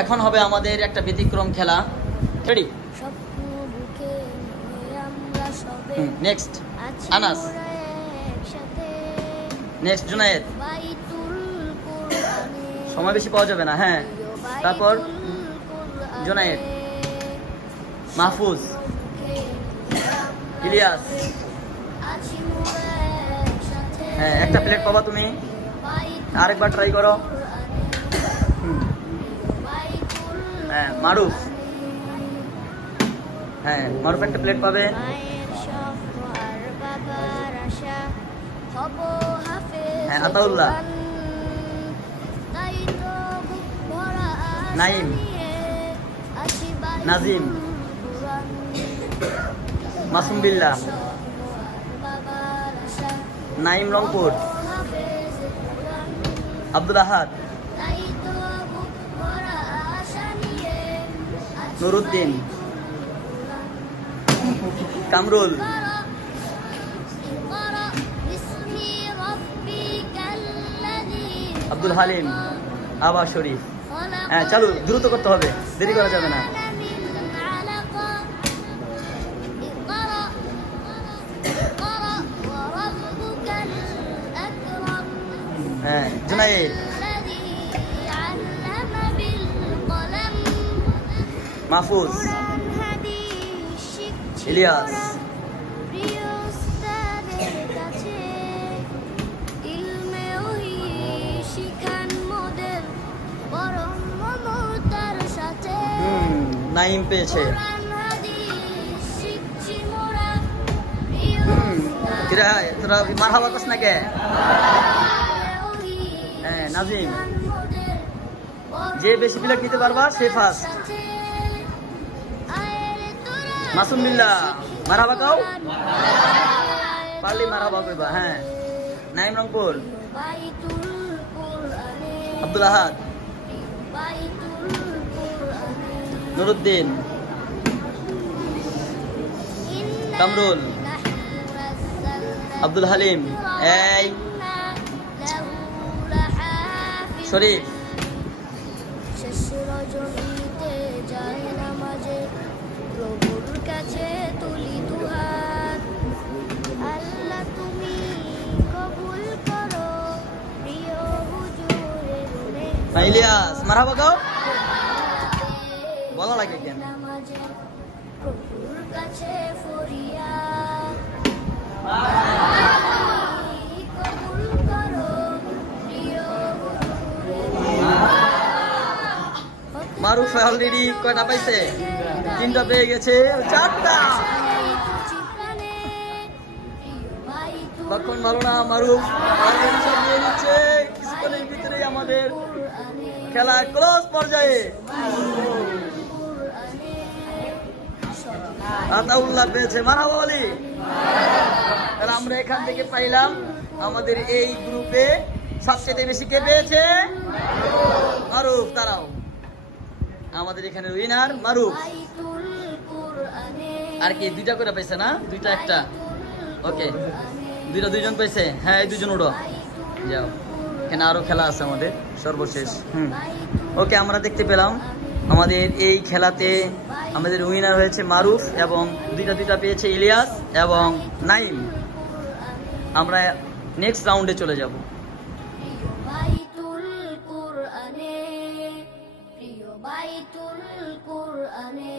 এখন হবে আমাদের একটা ব্যতিক্রম খেলা। Ready? Next Anas, next Junaid. সময় বেশি পাওয়া যাবে না। হ্যাঁ, তারপর জুনায়েদ, মাহফুজ, ইলিয়াস। হ্যাঁ, একটা প্লেট পাবা তুমি, আরেকবার ট্রাই করো। হ্যাঁ, মারুফ। হ্যাঁ, মারুফ একটা প্লেট পাবে। হ্যাঁ, আতাউল্লাহ, নাইম, নাজিম, মাসুম বিল্লাহ, নাইম রংপুর, আব্দুল আহাদ, নুরুদ্দিন, কামরুল, আব্দুল হালিম, আবা শরীফ। হ্যাঁ, চালু, দ্রুত করতে হবে, দেরি করা যাবে না। হ্যাঁ, জুনায়েদ, মাহফুজ, ইলিয়াস, নাইম পেয়েছে। তোরা মারহাবা করছ না কে? হ্যাঁ, নাজিম। যে বেশি প্লেট নিতে পারবা সে ফার্স্ট। মাসুম বিল্লাহ, মারহাবা কাও, পারলি মারহাবা কইবা। হ্যাঁ, নাইম রংপুর, আব্দুল আহাদ, নুরুদ্দিন, কামরুল, আব্দুল হালিম, এই শরীফ, ইলিয়াস। মারহাবা গাও, বলা লাগে কেন? মারুফ অলরেডি কয়টা পাইছে? 3টা পেয়ে গেছে, 4টা। তখন ভালো না, মারুফ অলরেডি সব নিয়ে নিচ্ছে। কিছুক্ষণের ভিতরেই আমাদের খেলা ক্লোজ পর্যায়ে। আতাউল্লাহ পেয়েছে, মারহাবা বলি। তাহলে আমরা এখান থেকে পাইলাম আমাদের এই গ্রুপে সবচেয়ে বেশি কে পেয়েছে? মারুফ। দাঁড়াও, আমাদের এখানে উইনার মারুফ। আর কি 2টা করে পাইছে না? 2টা একটা। ওকে, 2জন পাইছে। হ্যাঁ, এই 2জন উঠো, যাও। এখানে আরো খেলা আছে আমাদের, সর্বশেষ। ওকে, আমরা দেখতে পেলাম আমাদের এই খেলাতে আমাদের উইনার হয়েছে মারুফ এবং 2টা পেয়েছে ইলিয়াস এবং নাইম। আমরা নেক্সট রাউন্ডে চলে যাব। বাইতুল কুরআনে, প্রিয় বাইতুল কুরআনে।